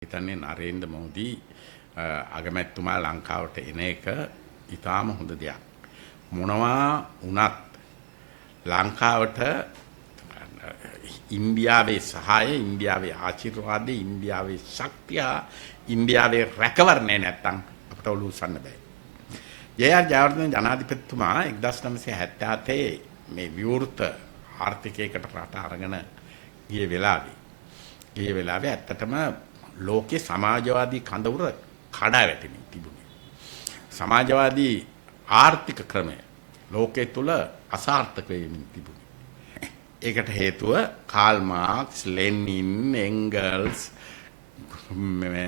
හිතන්නේ නරේන්ද්‍ර මෝදි අගමැතිතුමා ලංකාවට එන එක ඉතාම හොඳ දෙයක්. මොනවා වුණත් ලංකාවට ඉන්දියාවේ සහාය, ඉන්දියාවේ ආශිර්වාදය, ඉන්දියාවේ ශක්තිය, ඉන්දියාවේ රැකවරණය නැත්තම් අපට ඔලුස්සන්න බෑ. ජේ.ආර්. ජයවර්ධන ජනාධිපතිතුමා 1977 මේ විවෘත ආර්ථිකයකට රට අරගෙන ගිය වෙලාවේ ඇත්තටම ලෝකේ සමාජවාදී කඳවුර කඩා වැටෙමින් තිබුණේ. සමාජවාදී ආර්ථික ක්‍රමය ලෝකයේ තුල අසාර්ථක වෙමින් තිබුණේ. ඒකට හේතුව කාල් මාක්ස්, ලෙනින්, එංගල්ස්,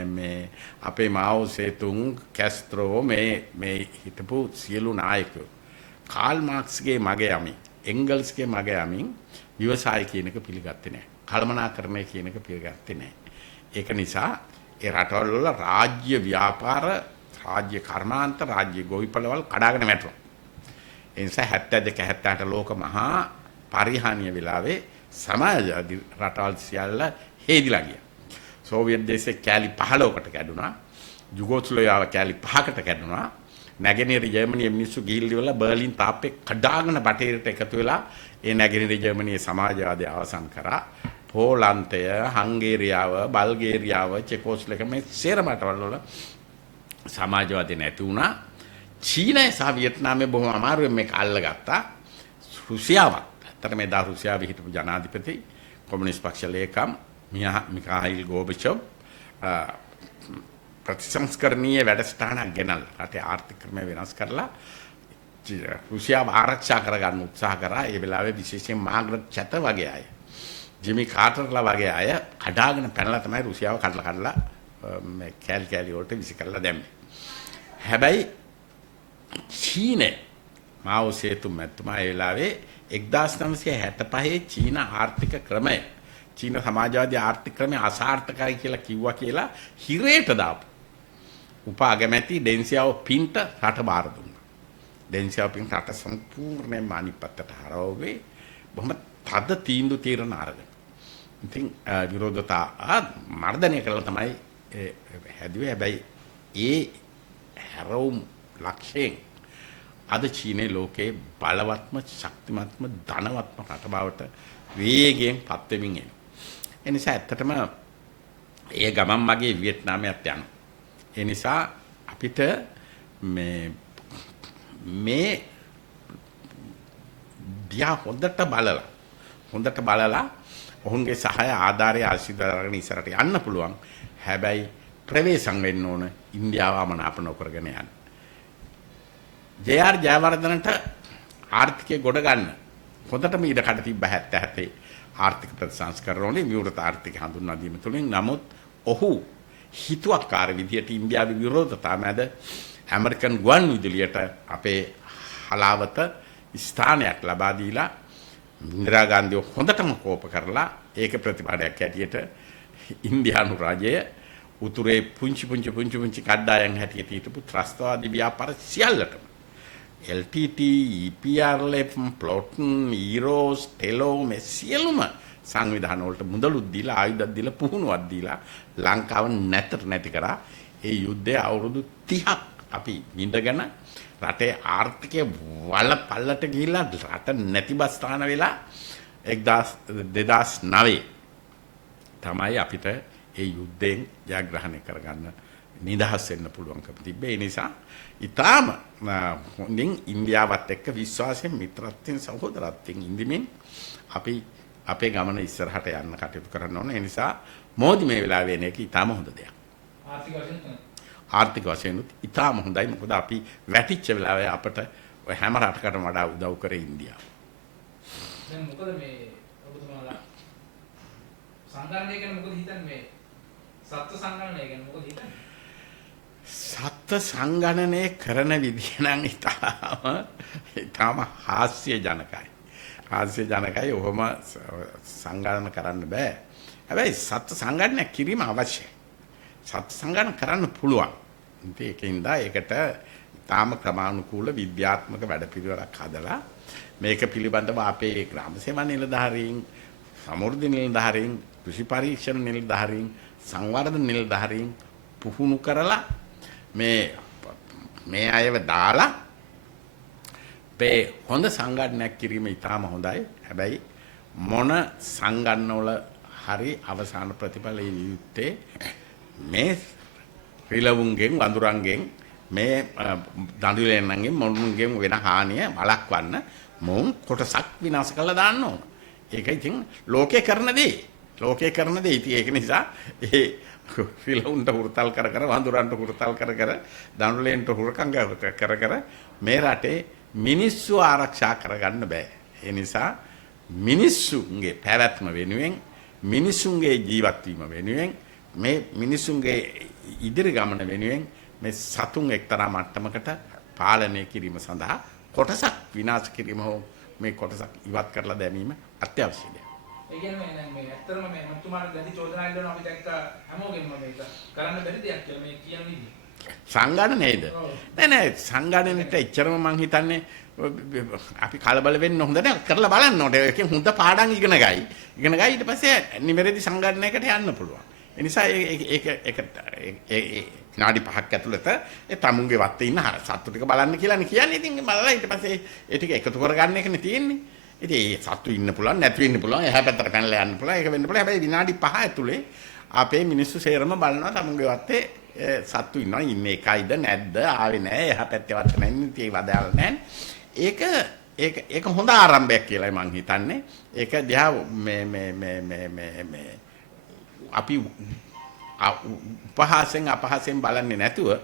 මේ අපේ මාවෝ සේතුන්, කැස්ට්‍රෝ මේ හිටපු සියලු නායකයෝ කාල් මාක්ස්ගේ මගේ යමින්, එංගල්ස්ගේ මගේ යමින් ව්‍යවසාය කියන එක පිළිගත්තේ නැහැ. කළමනාකරණය කියන එක පිළිගත්තේ නැහැ. ඒක නිසා ඒ රටවල් වල රාජ්‍ය ව්‍යාපාර, රාජ්‍ය කර්මාන්ත, රාජ්‍ය ගොවිපළවල් කඩාගෙන වැටුණා. ඒ නිසා 72 78 ලෝක මහා පරිහානිය වෙලාවේ සමාජවාදී රටවල් සියල්ල හේදිලා ගියා. සෝවියට් දේශේ කැලි 15කට කැඩුනා. යුගෝස්ලාවියාව කැලි 5කට කැඩුනා. නැගෙනහිර ජර්මනියේ මිනිස්සු ගිහිල්ලා බර්ලින් තාප්පේ කඩාගෙන බටහිරට එකතු වෙලා ඒ නැගෙනහිර ජර්මනියේ සමාජවාදය අවසන් කරා. පෝලන්තය, හංගේරියාව, බල්ගේරියාව, චෙකෝස්ලෝවාකියාව මේ සේරම රටවල් වල සමාජවාදී නැති වුණා. චීනය සහ වියට්නාමය බොහොම අමාරුවෙන් මේක අල්ලගත්තා. රුසියාවත් ඇත්තට මේ දා රුසියාවේ හිටපු ජනාධිපති කොමියුනිස්ට් පක්ෂ ලේකම් මිඛායිල් ගෝබචොව් ප්‍රතිසංස්කරණීය වැඩසටහනක් ගෙනල්ලා රටේ ආර්ථික ක්‍රමය වෙනස් කරලා රුසියාව ආරක්ෂා කරගන්න උත්සාහ කරා. ඒ වෙලාවේ විශේෂයෙන් මාග්‍රට් චැත වගේ අය, ජිමි කාටර්ලා වගේ අය කඩාගෙන පැනලා තමයි රුසියාව කඩලා මේ කැලි වලට විසි කරලා දැම්මේ. හැබැයි චීනේ මාවෝ සේතුන් මැතිතුමා ඒ වෙලාවේ 1965 චීන ආර්ථික ක්‍රමය, චීන සමාජවාදී ආර්ථික ක්‍රමය අසාර්ථකයි කියලා කිව්වා කියලා හිරේට දාපු උපාගමැති ඩෙන් සියාओපින්ට රට බාර දුන්නා. ඩෙන් සියාओපින් රට සම්පූර්ණයෙන්ම අනිත් පැත්තට හරවුවේ බොහොම තද තීන්දුව తీරන අරගෙන. ඉතින් විරෝධතා මර්ධනය කළා තමයි හැදුවේ. හැබැයි ඒ හැරවුම් ලක්ෂයෙන් අද චීනේ ලෝකේ බලවත්ම, ශක්තිමත්ම, ධනවත්ම රට බවට වේගයෙන් පත් වෙමින් එනවා. ඒ නිසා ඇත්තටම ඒ ගමන් මගේ වියට්නාමයට යනවා. ඒ නිසා අපිට මේ දිහා හොඳට බලලා ඔවුන්ගේ සහාය, ආධාරය, ආශිර්වාද ඉස්සරහට යන්න පුළුවන්. හැබැයි ප්‍රවේශම් වෙන්න ඕන ඉන්දියාව අමනාප නොකරගෙන යන්න. ජේ.ආර්. ජයවර්ධනට ආර්ථිකය ගොඩ ගන්න හොඳටම ඉඩකඩ තිබ්බ 77 ආර්ථික ප්‍රතිසංස්කරණෝනේ විවෘත ආර්ථික හඳුන්වා දීම තුළින්. නමුත් ඔහු හිතුවක්කාර විදියට ඉන්දියාවේ විරෝධතා මැද ඇමරිකන් ගුවන් විදුලියට අපේ හලාවත ස්ථානයක් ලබා දීලා ඉන්දිරා ගාන්ධිව හොඳටම කෝප කරලා ඒක ප්‍රතිපාදයක් ඇටියට ඉන්දියානු රජය උතුරේ පුංචි කඩ්ඩායම් හැටියට හිටපු ත්‍රස්තවාදී ව්‍යාපාර සියල්ලටම LTT, EPRLF, Ploton, Eros, Telo මේ සියලුම සංවිධාන වලට මුදලුත් දීලා, ආයුධත් දීලා, පුහුණුවක් දීලා ලංකාව නැති කරා. ඒ යුද්ධය අවුරුදු 30ක් අපි විඳගෙන රටේ ආර්ථිකය වලපල්ලට ගිහිල්ලා රට නැතිබස් ස්ථාන වෙලා 2009 තමයි අපිට ඒ යුද්ධයෙන් ජයග්‍රහණය කරගන්න නිදහස් වෙන්න පුළුවන්කම තිබ්බේ. ඒ නිසා ඊටාම හොඳින් ඉන්දියාවත් එක්ක විශ්වාසයෙන්, මිත්‍රත්වයෙන්, සහෝදරත්වයෙන් ඉඳිමින් අපි අපේ ගමන ඉස්සරහට යන්න කටයුතු කරන්න ඕන. ඒ නිසා මෝදි මේ වෙලාවේ එන එක ඊටාම හොඳ දෙයක්. ආර්ථික වශයෙන් ඉතාම හොඳයි. මොකද අපි වැටිච්ච වෙලාවේ අපට ඔය හැම රටකටම වඩා උදව් කරේ ඉන්දියාව. දැන් මොකද මේ ඔබතුමාලා සංගණනය ගැන මොකද හිතන්නේ? මේ සත්ත්ව සංගණනය ගැන මොකද හිතන්නේ? සත්ත්ව සංගණනය කරන විදිහ නම් ඉතාම හාස්‍යජනකයි. ඔහොම සංගණන කරන්න බෑ. හැබැයි සත්ත්ව සංගණනය කිරීම අවශ්‍යයි. සත්ත්ව සංගණන කරන්න පුළුවන්. ඉතින් ඒකින්ද ඒකට තාම ක්‍රමානුකූල විද්‍යාත්මක වැඩපිළිවෙලක් හදලා මේක පිළිබඳව අපේ ග්‍රාම සේවා නිලධාරීන්, සමෘද්ධි නිලධාරීන්, කෘෂි පරීක්ෂණ නිලධාරීන් සංවර්ධන නිලධාරීන් පුහුණු කරලා මේ අයව දාලා මේ හොඳ සංගණනයක් කිරීම ඉතාම හොඳයි. හැබැයි මොන සංගණනවල හරි අවසාන ප්‍රතිඵලයේ යුත්තේ මේ රිලවුන්ගෙන් වඳුරන්ගෙන් මේ දඬුලෙන්නන්ගෙන් මොනුන්ගෙන් වෙන හානිය වළක්වන්න මොවුන් කොටසක් විනාශ කරලා දාන්න ඕන. ඒක ඉතින් ලෝකේ කරන දේ. ඉතින් ඒක නිසා ඒ රිලවුන්ට හුරතල් කර වඳුරන්ට හුරතල් කර දඬුලෙන්ට හුරකම් කර මේ රටේ මිනිස්සු ආරක්ෂා කරගන්න බෑ. ඒ නිසා මිනිස්සුන්ගේ පැවැත්ම වෙනුවෙන් මිනිසුන්ගේ ජීවත් වීම වෙනුවෙන් මේ මිනිසුන්ගේ ඉදිරි ගමන වෙනුවෙන් මේ සතුන් එක්තරා මට්ටමකට පාලනය කිරීම සඳහා කොටසක් විනාශ කිරීම හෝ මේ කොටසක් ඉවත් කරලා දැමීම අත්‍යවශ්‍යයි. ඒ කියන්නේ මේ ඇත්තටම මේ මතුමාට දැඩි චෝදනා ඉල්ලන අපි දැක්ක හැමෝගෙම මේක කරන්න බැරි දෙයක් කියලා මේ කියන විදිහ. සංගණනයේද? නෑ සංගණනෙට එච්චරම මං හිතන්නේ අපි කලබල වෙන්න හොඳ නැහැ කරලා බලන්න ඕනේ. ඒකෙන් හොඳ පාඩම් ඉගෙන ගයි. ඊට පස්සේ නිවැරදි සංගණනයකට යන්න පුළුවන්. ඒ නිසා ඒක විනාඩි 5ක් ඇතුළත ඒ තමුන්ගේ වත්තේ ඉන්න සත්තු ටික බලන්න කියලානේ කියන්නේ. ඉතින් බලලා ඊට පස්සේ ඒ ටික එකතු කරගන්න එකනේ තියෙන්නේ. ඉතින් ඒ සත්තු ඉන්න පුළුවන් නැති වෙන්න පුළුවන්. එහා පැත්තට පැනලා යන්න පුළුවන්. ඒක වෙන්න පුළුවන්. හැබැයි විනාඩි 5 ඇතුලේ අපේ මිනිස්සු සේරම බලනවා තමුන්ගේ වත්තේ සත්තු ඉන්නවා. ඉන්නේ එකයිද නැද්ද ආවේ නැහැ. එහා පැත්තේ වත් නැහැ. ඉතින් ඒ වදාල් නැහැ. ඒක හොඳ ආරම්භයක් කියලායි මං හිතන්නේ. ඒක දිහා මේ අපි උපහාසෙන් අපහාසෙන් බලන්නේ නැතුව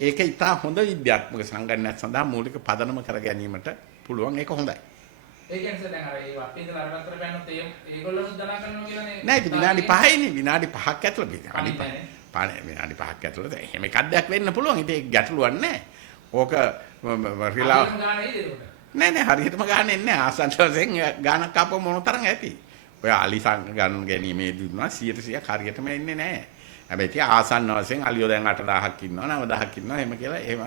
ඒක ඉතා හොඳ විද්‍යාත්මක සංගණනයක් සඳහා මූලික පදනම කර ගැනීමට පුළුවන්. ඒක හොඳයි. ඒ කියන්නේ දැන් අර ඒ වත්තේ ඉඳලා අර පැත්තට පැනනොත් ඒගොල්ලෝ දනා කරනවා කියලානේ. නෑ විනාඩි 5යිනේ. විනාඩි 5ක් ඇතුළත විනාඩි 5ක් ඇතුළත එහෙම එකක් දෙයක් වෙන්න පුළුවන්. ඉතින් ඒක ගැටලුවක් නෑ. ඕක රිලා නෑ හරියටම ගානේ නැහැ. ආසන්න වශයෙන් ගානක් ආපුව මොන තරම් ඇති. ඔය අලිසන් ගන්න ගැනීමේ දුන්නා 100%ක් හරියටම එන්නේ නැහැ. හැබැයි ඉතින් ආසන්න වශයෙන් අලියෝ දැන් 8000ක් ඉන්නවා 9000ක් ඉන්නවා එහෙම කියලා එහෙම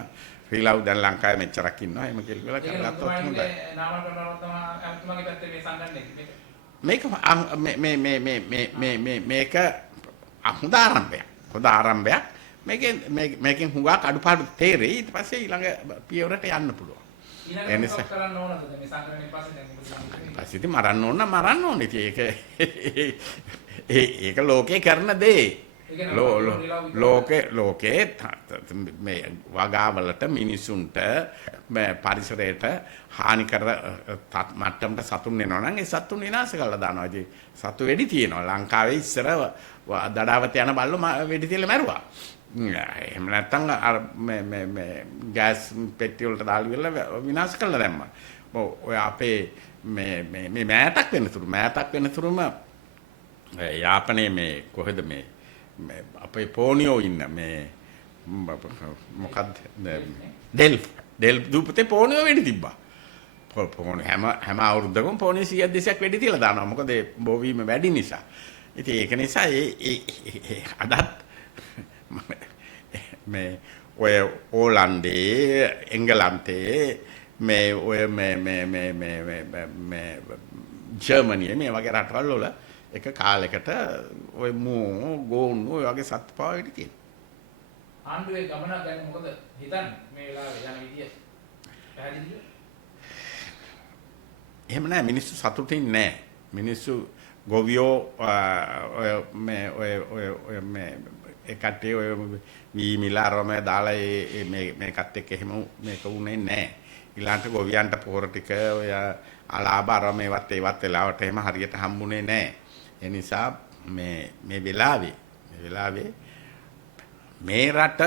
රිලව් දැන් ලංකාවේ මෙච්චරක් ඉන්නවා එහෙම කියලා කරගත්තොත් හොඳයි. මේක හොඳ ආරම්භයක්. මේකෙන් හුඟක් අඩුපාඩු තේරෙයි. ඊට පස්සේ ඊළඟ පියවරට යන්න පුළුවන්. ඊළඟට කරන්න ඕනද මේ සංග්‍රහණය පස්සේ දැන් පස්සේ ඉතින් මරන්න ඕන. ඉතින් ඒක ලෝකේ කරන දේ. ලෝකේ මේ වගාවලට මිනිසුන්ට පරිසරයට හානි කර මට්ටමට සතුන් එනවා නම් ඒ සතුන් විනාශ කරලා දානවා. ඉතින් සතු වෙඩි තියෙනවා. ලංකාවේ ඉස්සර දඩාවත යන බල්ලෝ වෙඩි තියලා මැරුවා. එහෙම නැත්තම් අර මේ ගෑස් පෙට්ටි වලට දාලා ඉවරලා විනාශ කරලා දැම්මා. ඔය අපේ මේ මෑතක් වෙනතුරුම යාපනයේ මේ කොහෙද මේ අපේ පෝනියෝ ඉන්න මේ මොකක්ද ඩෙල්ෆ් දූපතේ පෝනියෝ වෙඩි තිබ්බා. හැම අවුරුද්දකම පෝනියෝ 100ක් 200ක් වෙඩි තියලා දානවා. මොකද බෝවීම වැඩි නිසා. ඉතින් ඒක නිසා අදත් මේ ඔය ඕලන්ඩේ එංගලන්තේ මේ ඔය මේ ජර්මනියේ මේ වගේ රටවල් වල එක කාලයකට ඔය ගෝන්නු ඔය වගේ සත්තු පාව වෙඩි තියෙනවා. ආණ්ඩුවේ ගමන ගැන මොකද හිතන්නේ මේ වෙලාවේ යන විදිය? පැහැදිලිද? එහෙම නෑ මිනිස්සු සතුටින් නෑ. මිනිස්සු ගොවියෝ ඔය මේ එකට ඔය වීමිලා රොම දාලා මේකත් එක්ක එහෙම මේක උනේ නෑ. ඊළඟට ගොවියන්ට පොහොර ටික ඔය අලාභ අරම ඒවත් වෙලාවට එහෙම හරියට හම්බුනේ නෑ. ඒ නිසා මේ වෙලාවේ මේ රට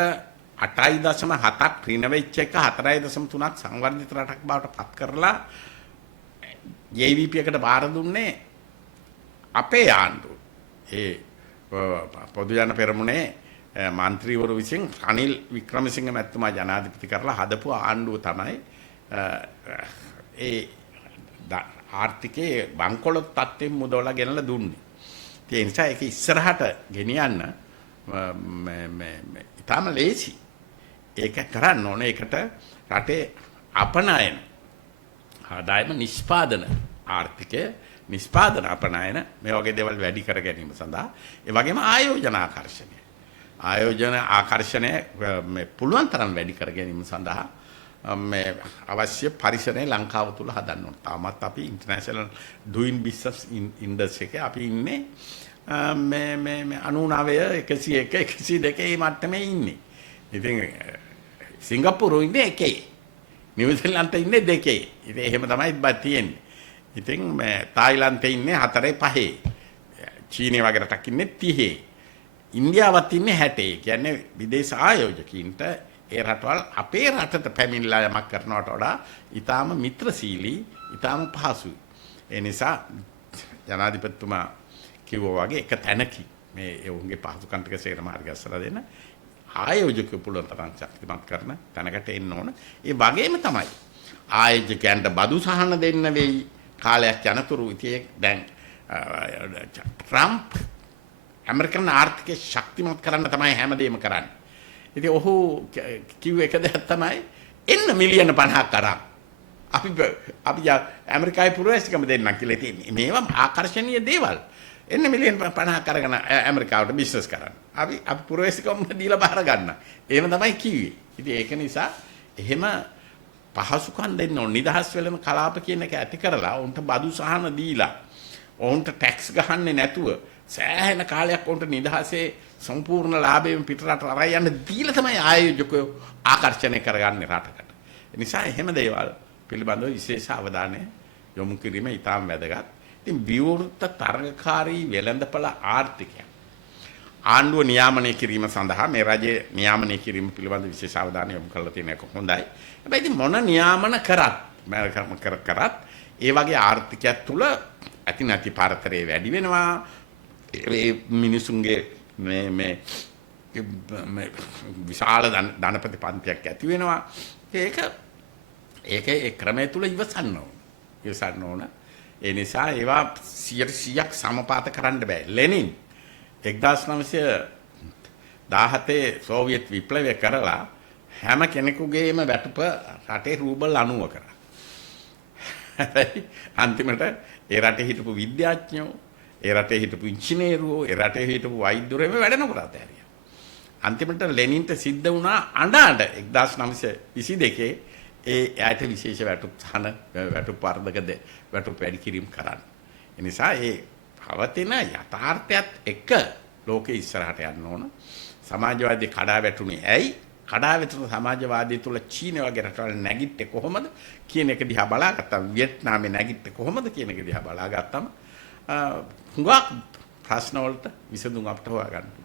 8.7ක් ඍණ වෙච්ච එක 4.3ක් සංවර්ධිත රටක් බවට පත් කරලා JVP එකට බාර දුන්නේ අපේ ආණ්ඩුව. ඒ පොදු ජන පෙරමුණේ මන්ත්‍රීවරු විසින් රනිල් වික්‍රමසිංහ මැතිතුමා ජනාධිපති කරලා හදපු ආණ්ඩුව තමයි ඒ ආර්ථිකයේ බංකොලොත් තත්ත්වෙන් මුදවලා ගෙනලා දුන්නේ. ඒ නිසා ඒක ඉස්සරහට ගෙනියන්න ඉතාම ලේසි. ඒක කරන්න ඕනේ. ඒකට රටේ අපනයන ආදායම නිෂ්පාදන ආර්ථිකය නිෂ්පාදන අපනයන මේ වගේ දේවල් වැඩි කර ගැනීම සඳහා ඒ වගේම ආයෝජන ආකර්ෂණය. ආයෝජන ආකර්ෂණය මේ පුළුවන් තරම් වැඩි කර ගැනීම සඳහා මේ අවශ්‍ය පරිසරය ලංකාව තුල හදන්න ඕන. තාමත් අපි ඉන්ටර්නැෂනල් ඩූයින් බිස්නස් ඉන්ඩස්ට්‍රි එකේ අපි ඉන්නේ මේ 99 101 102 මේ මට්ටමේ ඉන්නේ. ඉතින් සිංගප්පූරු ඉන්නේ එකේ. නිව්සීලන්තේ ඉන්නේ දෙකේ. ඉතින් එහෙම තමයි තියෙන්නේ. ඉතින් මේ තායිලන්තේ ඉන්නේ 4 5. චීනය වගේ රටක් ඉන්නේ 30. ඉන්දියාවත් ඉන්නේ 60. කියන්නේ විදේශ ආයෝජකයින්ට ඒ රටවල් අපේ රටට පැමිණලා යමක් කරනවට වඩා ඊටාම මිත්‍රශීලී, ඊටාම පහසුයි. ඒ නිසා ජනාධිපතිතුමා කිව්වා වගේ එක තැනකින් මේ ඔවුන්ගේ පහසුකම් ටික සේරම හරිගස්සලා දෙන්න ආයෝජකයෝ පුළුවන් තරම් ශක්තිමත් කරන තැනකට එන්න ඕන. ඒ වගේම තමයි ආයෝජකයන්ට බදු සහන දෙන්න වෙයි කාලයක් යනතුරු. ඉතින් දැන් ට්‍රම්ප් ඇමරිකන් ආර්ථිකය ශක්තිමත් කරන්න තමයි හැමදේම කරන්නේ. ඉතින් ඔහු කිව්ව එක දෙයක් තමයි එන්න මිලියන 50ක් කරා. අපි ඇමරිකාවේ පුරවැසිකම දෙන්නම් කියලා. ඉතින් මේවා ආකර්ෂණීය දේවල්. එන්න මිලියන 50ක් අරගෙන ඇමරිකාවට බිස්නස් කරන්න. අපි පුරවැසිකම දීලා බාර ගන්න. එහෙම තමයි කිව්වේ. ඉතින් ඒක නිසා එහෙම පහසුකම් දෙන්න ඕන. නිදහස් වෙලම කලාප කියන එක ඇති කරලා උන්ට බදු සහන දීලා උන්ට ටැක්ස් ගහන්නේ නැතුව සෑහෙන කාලයක් උන්ට නිදහසේ සම්පූර්ණ ලාභයෙන් පිටරට අරයි යන්න දීලා තමයි ආයෝජකයෝ ආකර්ෂණය කරගන්නේ රටකට. ඒ නිසා එහෙම දේවල් පිළිබඳව විශේෂ අවධානය යොමු කිරීම ඉතාම වැදගත්. ඉතින් විවෘත තරගකාරී වෙළඳපළ ආර්ථිකය ආණ්ඩුව නියාමනය කිරීම සඳහා මේ රජයේ නියාමනය කිරීම පිළිබඳ විශේෂ අවධානය යොමු කරලා තියෙන එක හොඳයි. හැබැයි ඉතින් මොන නියාමන කරත් ඒ වගේ ආර්ථිකයක් තුල ඇති නැති පාරතරේ වැඩි වෙනවා. ඒ මිනිසුන්ගේ මේ විශාල ධනපති පන්තියක් ඇති වෙනවා. ඒක ඒ ක්‍රමය තුල ඉවසන්න ඕන. ඒ නිසා ඒවා 100%ක් සමපාත කරන්න බෑ. ලෙනින් 1917 සෝවියට් විප්ලවය කරලා හැම කෙනෙකුගේම වැටුප රටේ රූබල් 90 කරා. හැබැයි අන්තිමට ඒ රටේ හිටපු විද්‍යාඥයෝ, ඒ රටේ හිටපු ඉංජිනේරුවෝ, ඒ රටේ හිටපු වෛද්‍යවරුන්ම වැඩ නොකර ඇතහැරියා. අන්තිමට ලෙනින්ට සිද්ධ වුණා අඬ 1922 ඒ ඇයට විශේෂ වැටුප් වැඩි කිරීම කරන්න. ඒ නිසා ඒ පවතින යථාර්ථයත් එක්ක ලෝකෙ ඉස්සරහට යන්න ඕන. සමාජවාදී කඩා වැටුනේ ඇයි? කඩා වැටුණු සමාජවාදී තුල චීන වගේ රටවල් නැගිට්ටේ කොහොමද කියන එක දිහා බලාගත්තාම, වියට්නාමේ නැගිට්ටේ කොහොමද කියන එක දිහා බලාගත්තාම හුඟක් ප්‍රශ්න වලට විසඳුම් අපිට හොයාගන්න